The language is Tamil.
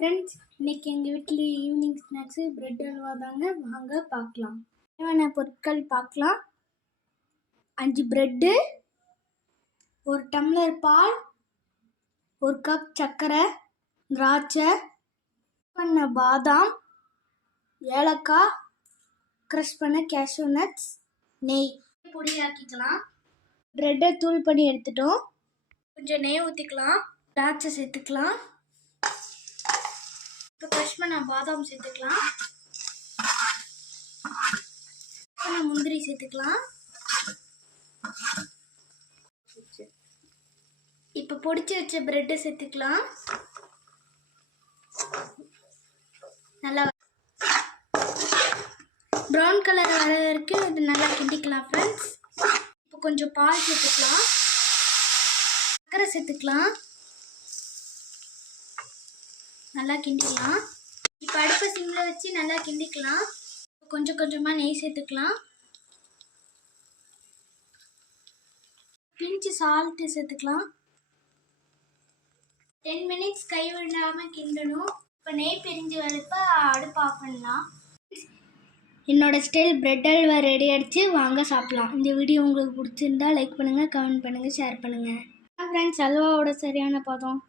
ஃப்ரெண்ட்ஸ் இன்னைக்கு எங்கள் வீட்டில் ஈவினிங் ஸ்நாக்ஸு பிரெட் அல்வா தாங்க. வாங்க பார்க்கலாம். தேவையான பொருட்கள் பார்க்கலாம். அஞ்சு ப்ரெட்டு ஒரு டம்ளர் பால் ஒரு கப் சர்க்கரை திராட்சை பண்ண பாதாம் ஏலக்காய் க்ரஷ் பண்ண கேஷ்யூ நட்ஸ் நெய். பொடியாக்கிக்கலாம். ப்ரெட்டை தூள் பண்ணி எடுத்துட்டோம். கொஞ்சம் நெய் ஊற்றிக்கலாம் திராட்சை சேர்த்துக்கலாம். இப்போ க்ரஷ் நான் பாதாம் சேர்த்துக்கலாம். நான் முந்திரி சேர்த்துக்கலாம். இப்போ பொடிச்சு வச்ச பிரெட்டை சேர்த்துக்கலாம். நல்லா ப்ரௌன் கலர் வர வரைக்கும் இது நல்லா கிண்டிக்கலாம் ஃப்ரெண்ட்ஸ் இப்போ கொஞ்சம் பால் சேர்த்துக்கலாம். சர்க்கரை சேர்த்துக்கலாம். நல்லா கிண்டிக்கலாம். இப்போ அடுப்பை சிம்மில் வச்சு நல்லா கிண்டிக்கலாம். கொஞ்சம் கொஞ்சமாக நெய் சேர்த்துக்கலாம். பிஞ்சு சால்ட்டு சேர்த்துக்கலாம். டென் மினிட்ஸ் கை விடாமல் கிண்டணும். இப்போ நெய் பிரிஞ்சு வரப்ப அடுப்பு ஆஃப் பண்ணலாம். என்னோடய ஸ்டைல் பிரெட் அல்வா ரெடி அடித்து வாங்க சாப்பிட்லாம். இந்த வீடியோ உங்களுக்கு பிடிச்சிருந்தா லைக் பண்ணுங்கள் கமெண்ட் பண்ணுங்கள் ஷேர் பண்ணுங்கள் ஃப்ரெண்ட்ஸ் அல்வாவோட சரியான பதம்.